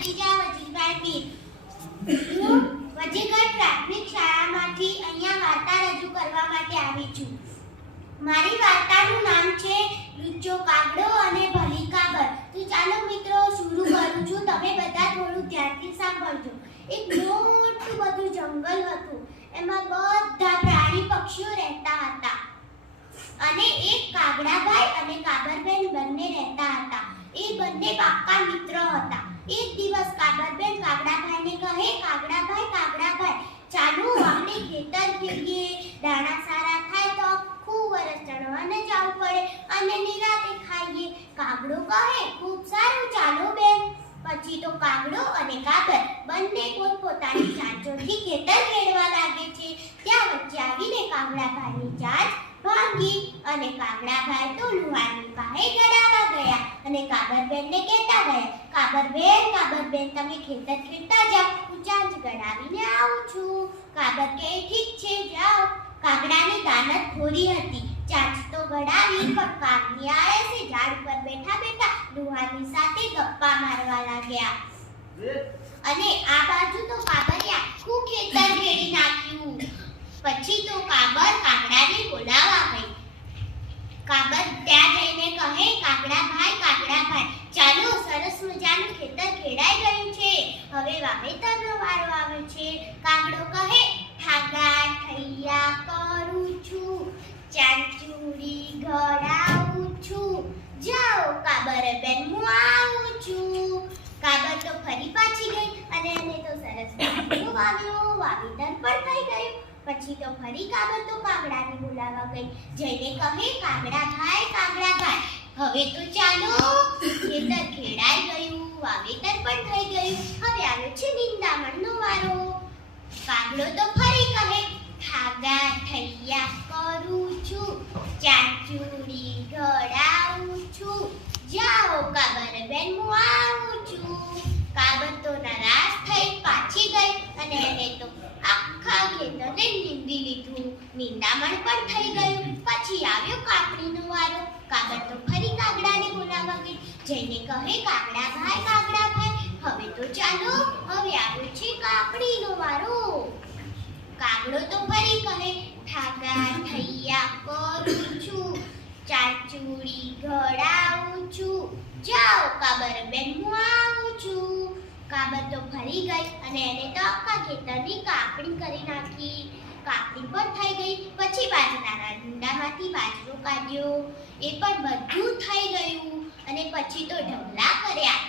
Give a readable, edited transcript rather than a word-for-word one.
ભત્રીજા વજીરભાઈ બીર। હું વજીરગઢ પ્રાથમિક શાળામાંથી અહીંયા વાર્તા રજૂ કરવા માટે આવી છું। મારી વાર્તાનું નામ છે લુચ્ચો કાગડો અને ભલી કાબર। તો ચાલો મિત્રો શરૂ કરું છું, તમે બધા થોડું ધ્યાનથી સાંભળજો। એક મોટું બધું જંગલ હતું, એમાં બધા પ્રાણી પક્ષીઓ રહેતા હતા અને એક કાગડાભાઈ અને કાબરબેન બંને રહેતા હતા। એ બંને પાક્કા મિત્ર હતા। એક દિવસ કાબરબેન કાગડાભાઈને કહે, કાગડાભાઈ ચાલો આપણે ખેતર ખેડીએ, દાણા સારા થાય તો આખું વરસ ચણવાને જવું પડે અને નિરાતે ખાઈએ। કાગડો કહે, ખૂબ સારું, ચાલો બેન। પછી તો કાગડો અને કાબર બંને પોતપોતાની ચાંચોથી ખેતર ખેડવા લાગે છે। ત્યાં વચ્ચે આવીને કાગડાભાઈની ચાંચ ભાંગી અને કાગડાભાઈ તો લુહારની પાસે ગડાવા ગયા અને કાબરબેનને કહેતા ગયા, કાબરબેન તમે ખેતર ખેડતા જાઓ, હું ચાંચ ગડાવીને આવું છું। કાબર કહે, ઠીક છે, જાઓ। કાગડાની દાનત થોડી હતી, ચાંચ તો ગડાવી, પણ કાગની આળસે ઝાડ પર બેઠા બેઠા લુહારની સાથે ગપ્પા મારવા લાગ્યા અને આ બાજુ તો કાબરે આખું ખેતર ખેડી નાખ્યું। પછી તો કાબર કાગડાને બોલાવવા ગઈ। કાબર ત્યાં જઈને કહે, કાગડાભાઈ ચાલો, સરસ મજાનું ખેતર ખેડાઈ ગયું છે, હવે વાવેતરનો વારો આવ્યો છે। કાગડો કહે, ઠાગા ઠૈયા કરું છું, ચાંચુડી ઘડાવું છું, જાઓ કાબરબેન હું આવું છું। કાબર તો ફરી પાછી ગઈ અને એને તો સરસ મજાનું વાવેતર પણ થઈ ગયું। પછી તો ફરી કાબર તો કાગડાને બોલાવવા ગઈ, જઈને કહે, કાગડાભાઈ હવે તો ચાલો, ખેતર ખેડાઈ ગયું, વાવેતર પણ થઈ ગયું, હવે આવ્યો છે નિંદામણનો વારો। કાગડો તો ફરી કહે, ઠાગા ઠૈયા કરું છું, ચાંચુડી ઘડાવું છું, જાઓ કાબરબેન હું આવું છું। કાબર તો નારાજ થઈ પાછી ગઈ અને એને તો આખા ખેતરને નીંદી લીધું, નિંદામણ પણ થઈ ગયું। પછી આવ્યો કાપણીનો વારો। કાબર તો ફરી કાગડાને બોલાવવા ગઈ, જઈને કહે, કાગડાભાઈ હવે તો ચાલો, હવે આવ્યો છે કાપણીનો વારો। કાગડો તો ફરી કહે, ઠાગા ઠૈયા કરું છું, ચાંચુડી ઘડાવું છું, જાઓ કાબરબેન હું આવું છું। કાબર તો ફરી ગઈ અને એને તો આખા ખેતરની કાપણી કરી નાખી, કાપણી પણ થઈ ગઈ। પછી બાજરાના ડુંડામાંથી બાજરો કાઢ્યો, એ પણ બધું થઈ ગયું અને પછી તો ઢગલા કર્યા।